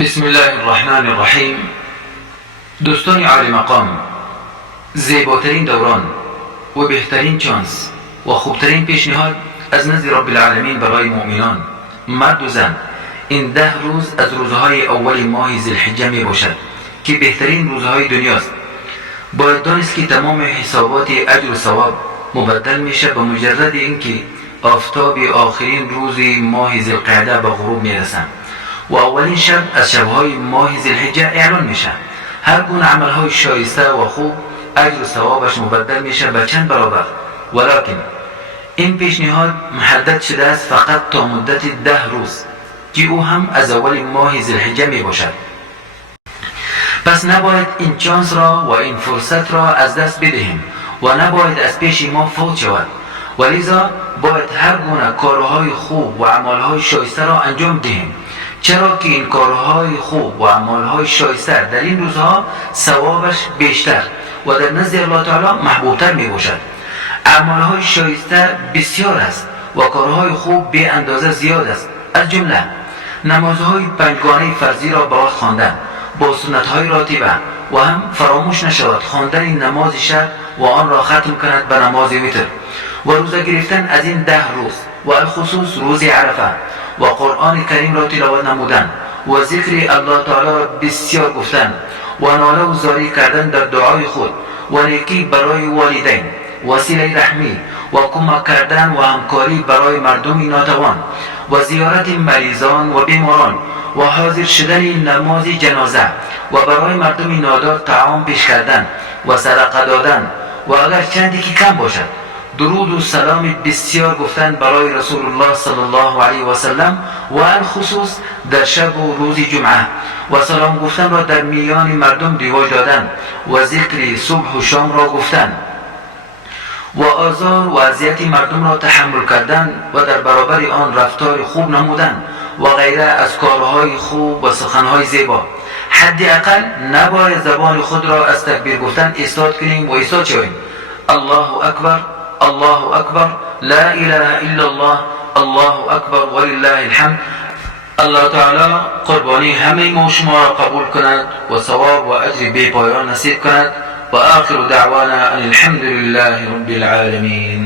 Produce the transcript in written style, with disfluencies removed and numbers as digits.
بسم الله الرحمن الرحیم. دوستان عالی مقام، زیباترین دوران و بهترین چانس و خوبترین پیشنهاد از نزد رب العالمین برای مؤمنان مرد و زن این 10 روز از روزهای اول ماه ذوالحجه می باشد که بهترین روزهای دنیاست. باید دانست که تمام حسابات اجر و ثواب مبدل میشه به مجرد اینکه آفتاب آخرین روز ماه ذوالقعده به غروب میرسند و اولین شب از شبهای ماه ذوالحجه اعلان میشه. هر گونه عملهای شایسته و خوب اجر و ثوابش مبدل میشه به چند برابر، ولکن این پیشنهاد محدد شده است فقط تا مدت 10 روز که او هم از اول ماه ذوالحجه می باشد. پس نباید این چانس را و این فرصت را از دست بدهیم و نباید از پیش ما فوت شود، ولذا باید هر گونه کارهای خوب و عملهای شایسته را انجام دهیم، چرا که این کارهای خوب و عملهای شایسته در این روزها ثوابش بیشتر و در نزد الله تعالی محبوبتر می باشد. اعمالهای شایسته بسیار است و کارهای خوب به اندازه زیاد است. از جمله نمازهای 5 گانه فرضی را به وقت خواندن با سنتهای راتبه و هم فراموش نشود خواندن نماز شب و آن را ختم کند به نماز وتر و روزه گرفتن از این 10 روز و الخصوص روز عرفه و قرآن کریم را تلاوت نمودن و ذکر الله تعالی را بسیار گفتن و ناله و زاری کردن در دعای خود و نیکی برای والدین و صله رحمی و کمک کردن و همکاری برای مردم ناتوان و زیارت مریضان و بیماران و حاضر شدن نماز جنازه و برای مردم نادار طعام پیش کردن و صدقه دادن و اگر چندی که کم باشد درود و سلام بسیار گفتن برای رسول الله صلی الله علیه و سلم و الخصوص در شب و روز جمعه و سلام گفتن را در میان مردم رواج دادن و ذکر صبح و شام را گفتن و آزار و اذیت مردم را تحمل کردن و در برابر آن رفتار خوب نمودن و غیره از کارهای خوب و سخنهای زیبا. حداقل نباید زبان خود را از تکبیر گفتن ایستاد کنیم و ایستاد شویم. الله اکبر، الله اکبر، لا اله الا الله، الله اکبر ولله الحمد. الله تعالی قربانی همه ما شما را قبول کند و ثواب و اجر بی پایان نصیب کند و آخر دعوانا ان الحمد لله رب العالمین.